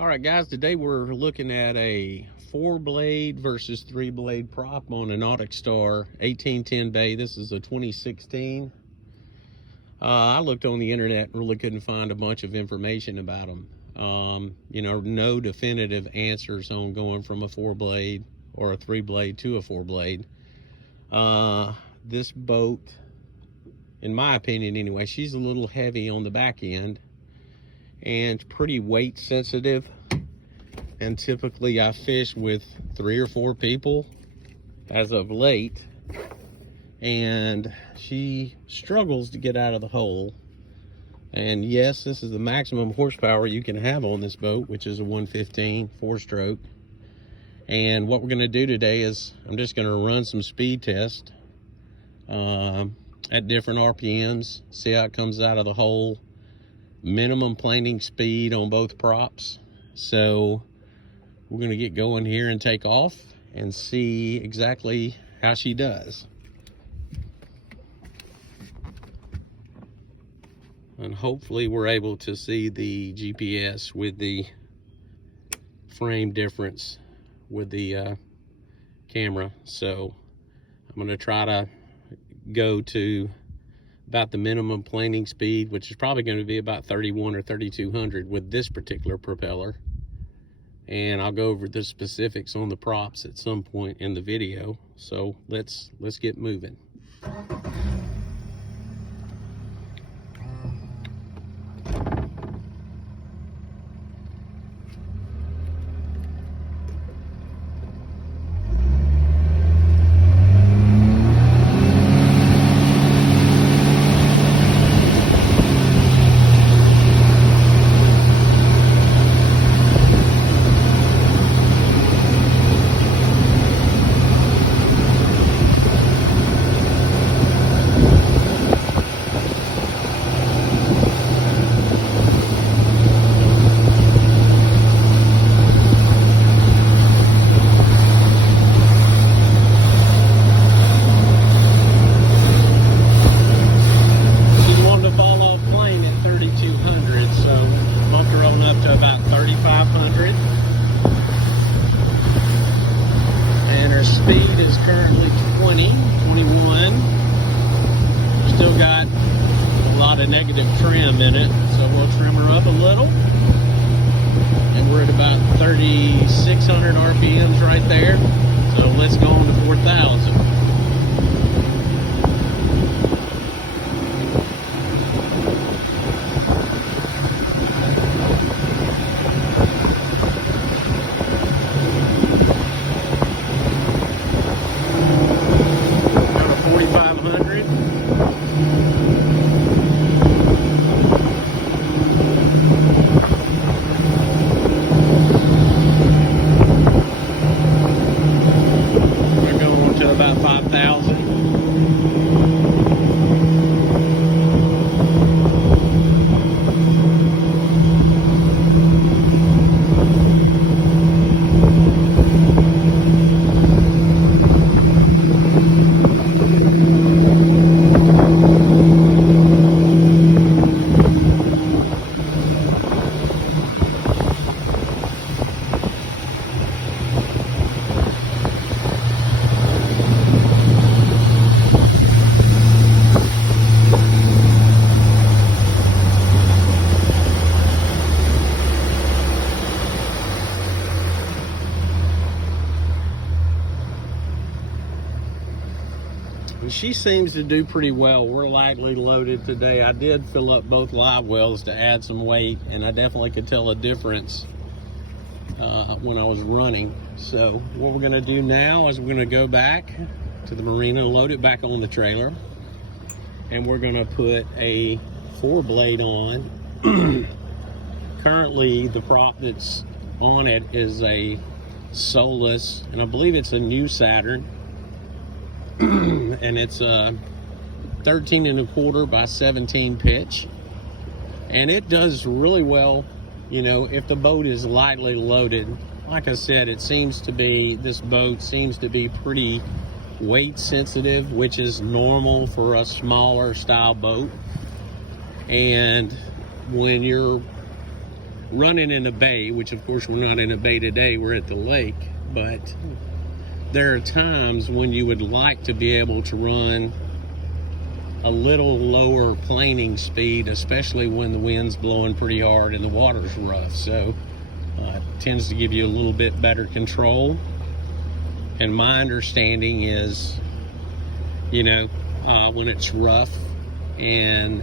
All right, guys, today we're looking at a 4-blade versus 3-blade prop on a Nautical 1810 bay. This is a 2016. I looked on the internet and really couldn't find a bunch of information about them. No definitive answers on going from a 4-blade or a 3-blade to a 4-blade. This boat, in my opinion anyway, she's a little heavy on the back end and pretty weight sensitive, and typically I fish with 3 or 4 people as of late, and she struggles to get out of the hole. And yes, this is the maximum horsepower you can have on this boat, which is a 115 4-stroke. And what we're going to do today is I'm just going to run some speed tests at different RPMs, see how it comes out of the hole, minimum planing speed on both props. So we're going to get going here and take off and see exactly how she does. And hopefully we're able to see the GPS with the frame difference with the camera. So I'm going to try to go to about the minimum planing speed, which is probably going to be about 31 or 3200 with this particular propeller. And I'll go over the specifics on the props at some point in the video. So let's get moving. Speed is currently 20, 21. Still got a lot of negative trim in it, so we'll trim her up a little. And we're at about 3,600 RPMs right there. So let's go on to 4,000. She seems to do pretty well. We're lightly loaded today. I did fill up both live wells to add some weight, and I definitely could tell a difference when I was running. So what we're gonna do now is we're gonna go back to the marina, load it back on the trailer, and we're gonna put a 4-blade on. Currently the prop that's on it is a Solas, and I believe it's a new Saturn. And it's a 13 1/4 by 17 pitch, and it does really well, if the boat is lightly loaded. Like I said, this boat seems to be pretty weight sensitive, which is normal for a smaller style boat. And when you're running in a bay, which of course we're not in a bay today, we're at the lake, but there are times when you would like to be able to run a little lower planing speed, especially when the wind's blowing pretty hard and the water's rough. So it tends to give you a little bit better control. And my understanding is, you know, when it's rough and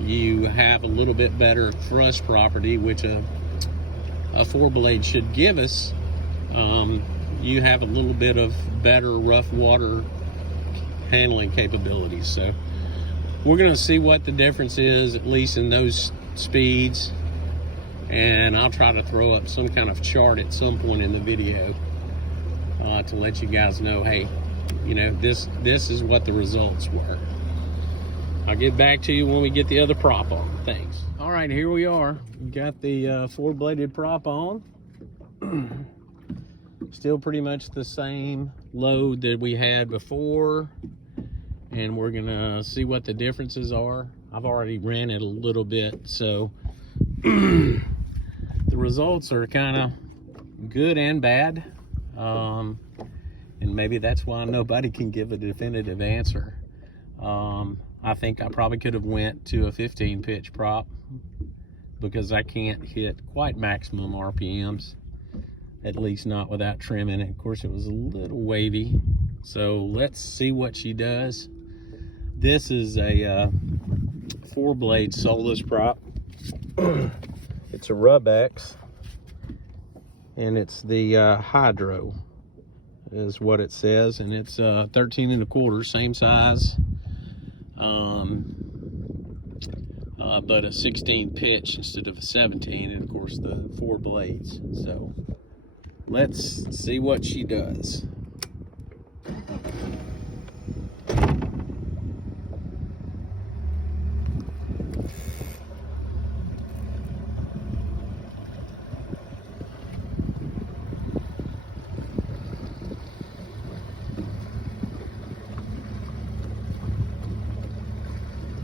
you have a little bit better thrust property, which a 4-blade should give us, you have a little bit of better rough water handling capabilities. So we're going to see what the difference is, at least in those speeds, and I'll try to throw up some kind of chart at some point in the video to let you guys know, hey, you know, this is what the results were. I'll get back to you when we get the other prop on. Thanks. All right, here we are. We got the 4-bladed prop on. Still pretty much the same load that we had before, and we're gonna see what the differences are. I've already ran it a little bit, so the results are kind of good and bad, and maybe that's why nobody can give a definitive answer. I think I probably could have went to a 15 pitch prop because I can't hit quite maximum RPMs, at least not without trimming it. Of course, it was a little wavy, so let's see what she does. This is a 4-blade Solas prop. It's a Rub-X, and it's the Hydro is what it says, and it's 13 1/4, same size, but a 16 pitch instead of a 17, and of course the 4 blades. So let's see what she does.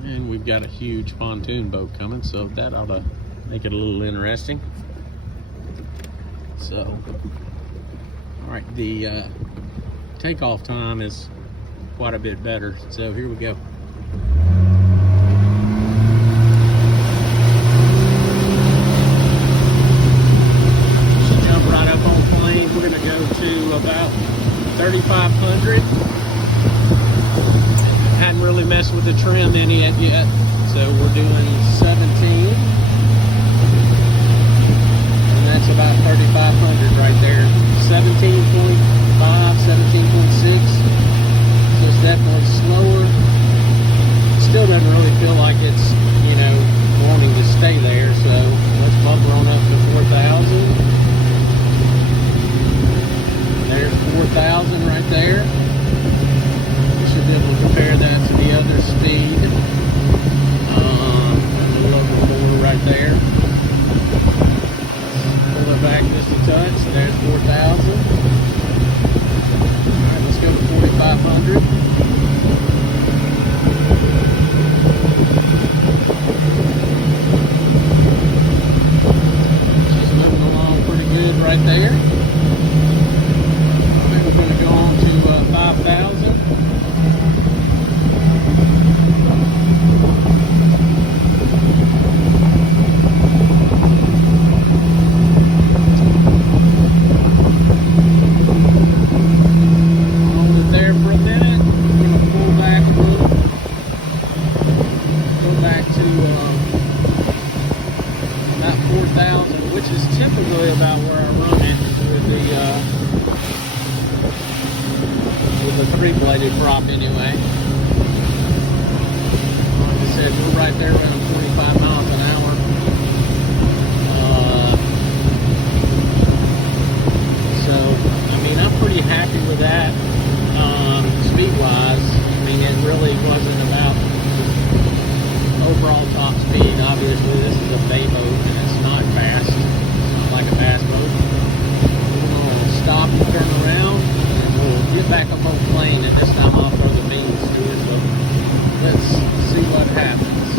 And we've got a huge pontoon boat coming, so that ought to make it a little interesting. So, all right, the takeoff time is quite a bit better. So here we go. Just jump right up on plane. We're gonna go to about 3,500. Hadn't really messed with the trim in it yet, so we're doing 17, and that's about 3,500 right there. 17.5, 17.6, so it's definitely slower. Still doesn't really feel like it's, you know, wanting to stay there, so let's bump her on up to 4,000. There's 4,000 right there. Should be able to compare that to the other speed. A little over 4 right there. Pull it back just a touch. So there's 4,000. Alright, let's go to 4,500. She's moving along pretty good right there. Alright, we're going to go on to 5,000. The 3-bladed prop anyway. Like I said, we're right there around 25 miles an hour. So, I mean, I'm pretty happy with that. Speed-wise, I mean, it really wasn't about overall top speed. Obviously, this is a bay boat, and it's not fast. It's not like a bass boat. We're going to stop and turn around. We'll get back up on plane, and this time I'll throw the beans to it, so let's see what happens.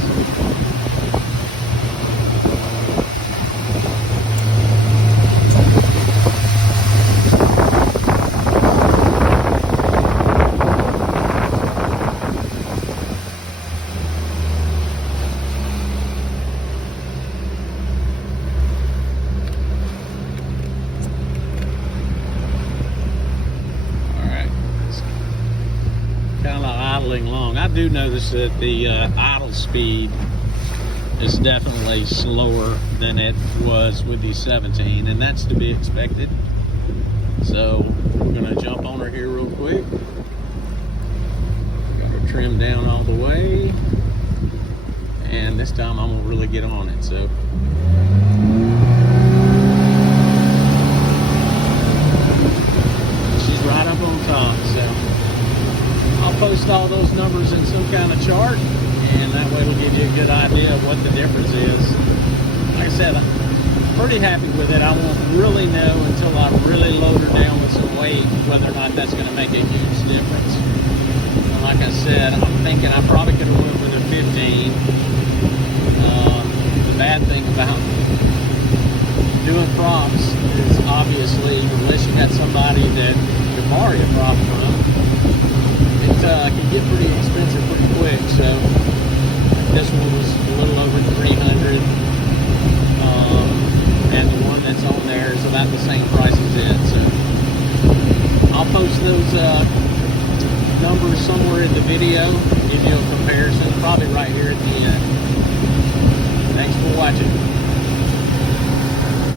I do notice that the idle speed is definitely slower than it was with the 17, and that's to be expected. So we're gonna jump on her here real quick. Got her trimmed down all the way, and this time I'm gonna really get on it. So she's right up on top. So I'll post all those numbers in some kind of chart, and that way it'll give you a good idea of what the difference is. Like I said, I'm pretty happy with it. I won't really know until I really load her down with some weight whether or not that's going to make a huge difference. And like I said, I'm thinking I probably could have went with a 15. The bad thing about doing props is obviously, unless you got somebody that you can borrow your prop from, it can get pretty expensive pretty quick. So this one was a little over 300, and the one that's on there is about the same price as it. So I'll post those numbers somewhere in the video, give you a comparison, probably right here at the end. Thanks for watching.